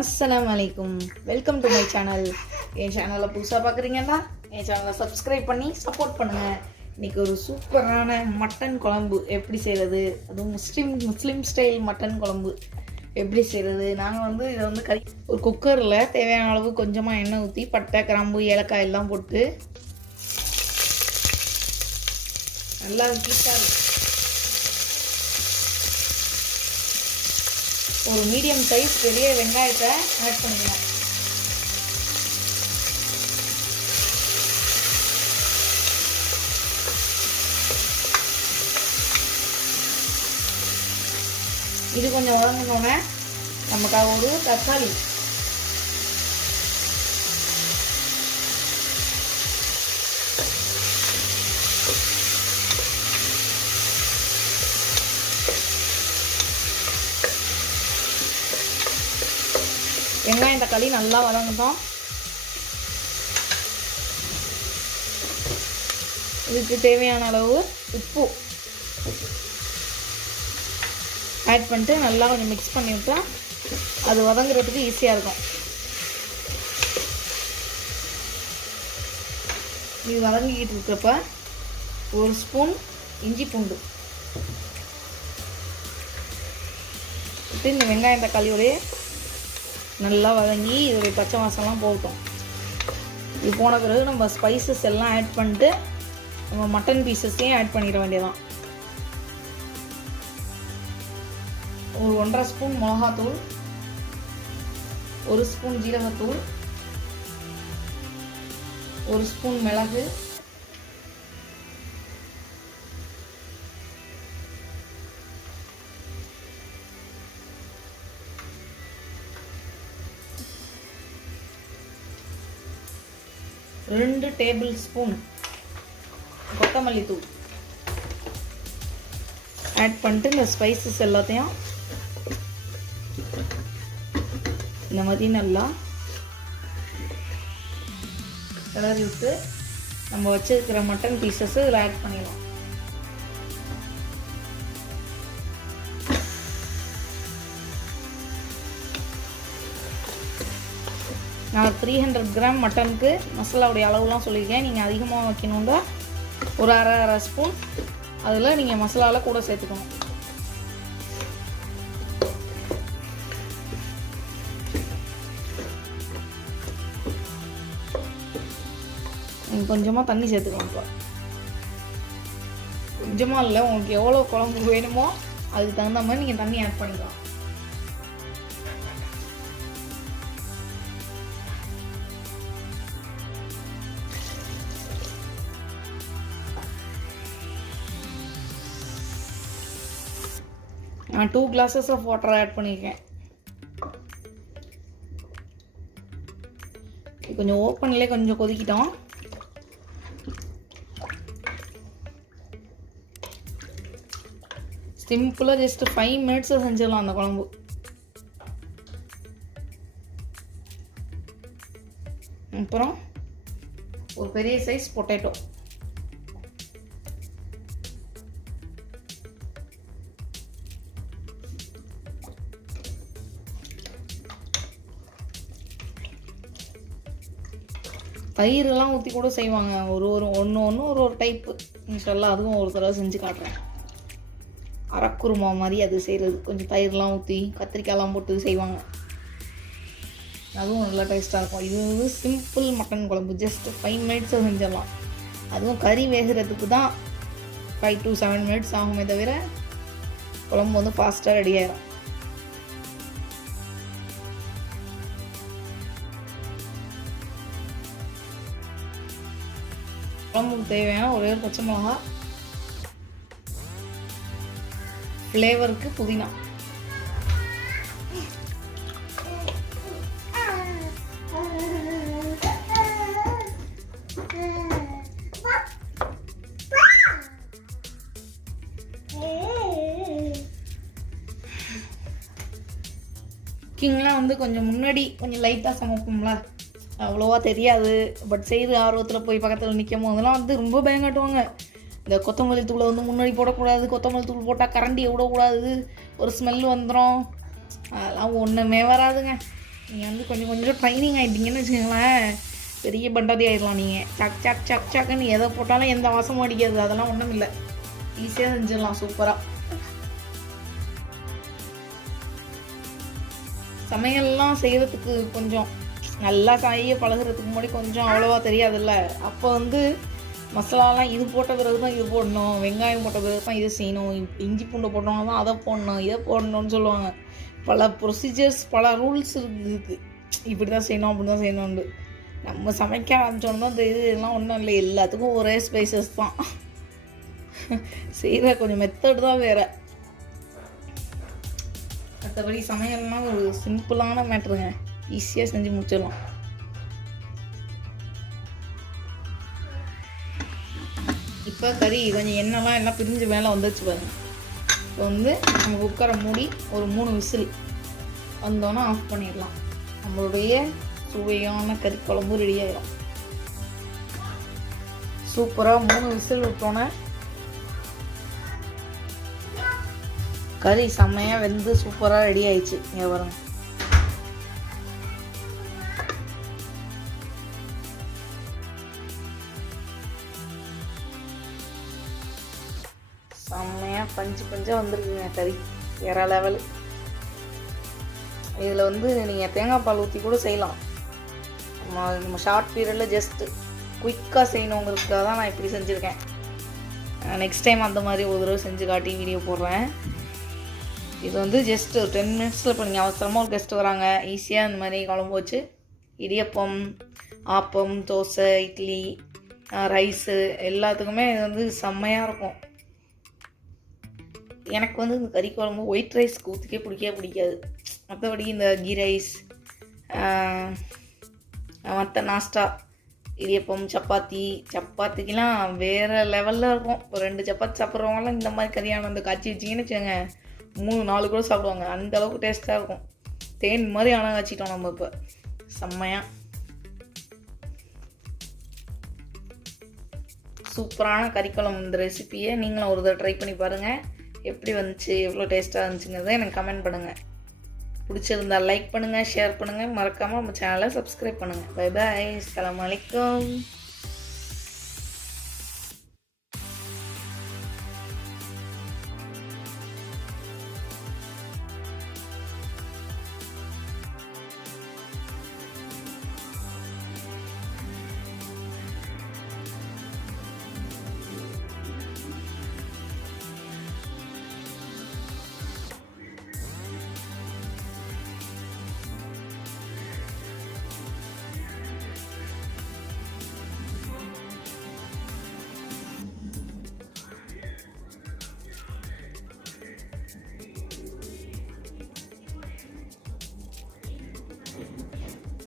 அஸ்ஸலாமு அலைக்கும். Welcome to my channel. என் சேனலை புதுசாக பார்க்குறீங்கன்னா என் சேனலை சப்ஸ்கிரைப் பண்ணி சப்போர்ட் பண்ணுங்கள். இன்றைக்கி ஒரு சூப்பரான மட்டன் குழம்பு எப்படி செய்கிறது, அதுவும் முஸ்லீம் ஸ்டைல் மட்டன் குழம்பு எப்படி செய்கிறது. நாங்கள் இதை கறி ஒரு குக்கரில் தேவையான அளவு கொஞ்சமாக எண்ணெய் ஊற்றி பட்டை கிராம்பு ஏலக்காய் எல்லாம் போட்டு நல்லா ஹீட்டாக ஒரு மீடியம் சைஸ் பெரிய வெங்காயத்தை ஆட் பண்ணிக்கலாம். இது கொஞ்சம் வதங்கினோடனே நமக்காக ஒரு தக்காளி, வெங்காயம் தக்காளி நல்லா வதங்கட்டும். இதுக்கு தேவையான அளவு உப்பு ஆட் பண்ணிட்டு நல்லா கொஞ்சம் மிக்ஸ் பண்ணி விட்டா அது வதங்குறதுக்கு ஈஸியாக இருக்கும். இது வதங்கிக்கிட்டு இருக்கிறப்ப ஒரு ஸ்பூன் இஞ்சி பூண்டு விட்டு இந்த வெங்காயம் தக்காளியோடைய நல்லா வதங்கி இதோடைய பச்சை வாசம்லாம் போகட்டும். இது போன பிறகு நம்ம ஸ்பைசஸ் எல்லாம் ஆட் பண்ணிட்டு நம்ம மட்டன் பீசஸையும் ஆட் பண்ணிட வேண்டியதான். ஒரு 1.5 ஸ்பூன் மிளகாத்தூள், 1 ஸ்பூன் ஜீரகத்தூள், 1 ஸ்பூன் மிளகு, ரெண்டு டேபிள் ஸ்பூன் கொத்தமல்லி தூள் ஆட் பண்ணிட்டு இந்த ஸ்பைசஸ் எல்லாத்தையும் இந்த மாதிரி நல்லா கிளறி விட்டு நம்ம வச்சிருக்கிற மட்டன் பீசஸ் இதில் ஆட் பண்ணிடலாம். நான் 300 கிராம் மட்டனுக்கு மசாலாவுடைய அளவுலாம் சொல்லியிருக்கேன். நீங்கள் அதிகமாக வைக்கணுன்னா ஒரு அரை ஸ்பூன் அதில் நீங்கள் மசாலாவில் கூட சேர்த்துக்கணும். நீங்கள் கொஞ்சமாக தண்ணி சேர்த்துக்கணும். இப்போ கொஞ்சமாக இல்லை, உங்களுக்கு எவ்வளோ குழம்பு வேணுமோ அதுக்கு தகுந்த மாதிரி நீங்கள் தண்ணி ஆட் பண்ணிக்கலாம். நான் 2 glasses ஆஃப் வாட்டர் ஆட் பண்ணியிருக்கேன். கொஞ்சம் ஓப்பன்லேயே கொஞ்சம் கொதிக்கிட்டோம். சிம்பிளாக ஜஸ்ட் 5 minutes செஞ்சிடலாம் அந்த குழம்பு. அப்புறம் ஒரு பெரிய சைஸ் பொட்டேட்டோ, தயிரெல்லாம் ஊற்றி கூட செய்வாங்க. ஒன்று ஒரு டைப்பு. இன்ஷால்லா அதுவும் ஒரு தடவை செஞ்சு காட்டுறேன். அரக்குருமா மாதிரி அது செய்கிறது. கொஞ்சம் தயிரெலாம் ஊற்றி கத்திரிக்காயெல்லாம் போட்டு செய்வாங்க. அதுவும் நல்லா டேஸ்ட்டாக இருக்கும். இது சிம்பிள் மட்டன் குழம்பு. ஜஸ்ட் 5 minutes செஞ்சிடலாம். அதுவும் கறி வேகிறதுக்கு தான் 5 to 7 minutes ஆகுமே தவிர குழம்பு ஃபாஸ்ட்டாக ரெடி ஆயிடும். குழம்புக்கு தேவையான ஒரே ஒரு பச்சை மிளகா, ஃப்ளேவருக்கு புதினா, குக்கிங்லாம் கொஞ்சம் முன்னாடி கொஞ்சம் லைட்டாக சமைப்போம்ல, அவ்வளோவா தெரியாது. பட் செய்கிற ஆர்வத்தில் போய் பக்கத்தில் நிற்கும் போதெல்லாம் ரொம்ப பயங்காட்டுவாங்க. இந்த கொத்தமல்லி தூளை முன்னாடி போடக்கூடாது, கொத்தமல்லி தூள் போட்டால் கரண்டியை விடக்கூடாது, ஒரு ஸ்மெல் வந்துடும், அதெல்லாம் ஒன்றுமே வராதுங்க. நீங்கள் வந்து கொஞ்சம் கொஞ்சம் ட்ரைனிங் ஆகிட்டீங்கன்னு வச்சுக்கோங்களேன், பெரிய பண்டாதி ஆயிடலாம். நீங்கள் சக் சக் சக் சக்குன்னு எதை போட்டாலும் எந்த வாசமும் அடிக்காது. அதெல்லாம் ஒன்றும் இல்லை, ஈஸியாக செஞ்சிடலாம் சூப்பராக. சமையல்லாம் செய்கிறதுக்கு கொஞ்சம் நல்லா செய்ய பழகிறதுக்கு முன்னாடி கொஞ்சம் அவ்வளோவா தெரியாதுல்ல. அப்போ வந்து மசாலாலாம் இது போட்ட பிறகு தான் இது போடணும், வெங்காயம் போட்ட பிறகு தான் இது செய்யணும், இஞ்சி பூண்டை போட்டோம்னா தான் அதை போடணும், இதை போடணும்னு சொல்லுவாங்க. பல ப்ரொசீஜர்ஸ், பல ரூல்ஸ் இருக்குது. இப்படி தான் செய்யணும், அப்படி தான் செய்யணும்னு. நம்ம சமைக்க ஆரம்பிச்சோன்னா இந்த இதெல்லாம் ஒன்றும் இல்லை, எல்லாத்துக்கும் ஒரே ஸ்பைசஸ் தான். செய்கிற கொஞ்சம் மெத்தட் தான் வேறு. மற்றபடி சமையல்னால் ஒரு சிம்பிளான மேட்ருங்க, ஈஸியாக செஞ்சு முடிச்சிடலாம். இப்போ கறி கொஞ்சம் எண்ணெய்லாம் எல்லாம் பிரிஞ்சு மேலே வந்துச்சு பாருங்க. இப்போ வந்து நம்ம குக்கரை மூடி ஒரு 3 விசில் வந்தோன்னா ஆஃப் பண்ணிடலாம். நம்மளுடைய சுவையான கறி குழம்பு ரெடி ஆகிடும். சூப்பராக 3 விசில் விட்டோன்னே கறி செம்மையாக வெந்து சூப்பராக ரெடி ஆயிடுச்சு. இங்கே பாருங்க, செம்மையாக பஞ்சு பஞ்சாக வந்துருக்குங்க கறி, வேற லெவல். இதில் வந்து நீங்கள் தேங்காய் பால் ஊற்றி கூட செய்யலாம். நம்ம ஷார்ட் பீரியடில் ஜஸ்ட்டு குயிக்காக செய்யணுங்கிறதுக்காக தான் நான் இப்படி செஞ்சுருக்கேன். நெக்ஸ்ட் டைம் அந்த மாதிரி ஒரு தடவை செஞ்சு காட்டி வீடியோ போடுறேன். இது வந்து ஜஸ்ட் ஒரு 10 மினிட்ஸில் இப்போ நீங்கள் அவசரமாக ஒரு கெஸ்ட்டு வராங்க, ஈஸியாக இந்த மாதிரி குழம்பு வச்சு இடியப்பம், ஆப்பம், தோசை, இட்லி, ரைஸு எல்லாத்துக்குமே இது வந்து செம்மையாக இருக்கும். எனக்கு வந்து இந்த கறி குழம்பு ஒயிட் ரைஸ்க்கு ஊற்றிக்கே பிடிக்காது. மற்றபடி இந்த கீரைஸ், மற்ற நாஸ்டா, இடியப்பம், சப்பாத்திக்கெலாம் வேறு லெவலில் இருக்கும். ஒரு 2 சப்பாத்தி சாப்பிட்றவங்களாம் இந்த மாதிரி கறியான அந்த காய்ச்சி வச்சிங்கன்னு வச்சுக்கோங்க, 3-4 கூட சாப்பிடுவாங்க. அந்தளவுக்கு டேஸ்ட்டாக இருக்கும். தேன் மாதிரி ஆனால் காய்ச்சிட்டோம் நம்ம இப்போ செம்மையாக. சூப்பரான கறிக்குழம்பு. இந்த ரெசிப்பியை நீங்களும் ஒரு தடவை ட்ரை பண்ணி பாருங்கள். எப்படி வந்துச்சு, எவ்வளோ டேஸ்ட்டாக இருந்துச்சுங்கிறத எனக்கு கமெண்ட் பண்ணுங்கள். பிடிச்சிருந்தால் லைக் பண்ணுங்கள், ஷேர் பண்ணுங்கள், மறக்காமல் நம்ம சேனலை சப்ஸ்கிரைப் பண்ணுங்கள். பை பாய், அஸ்ஸலாமு அலைக்கும்.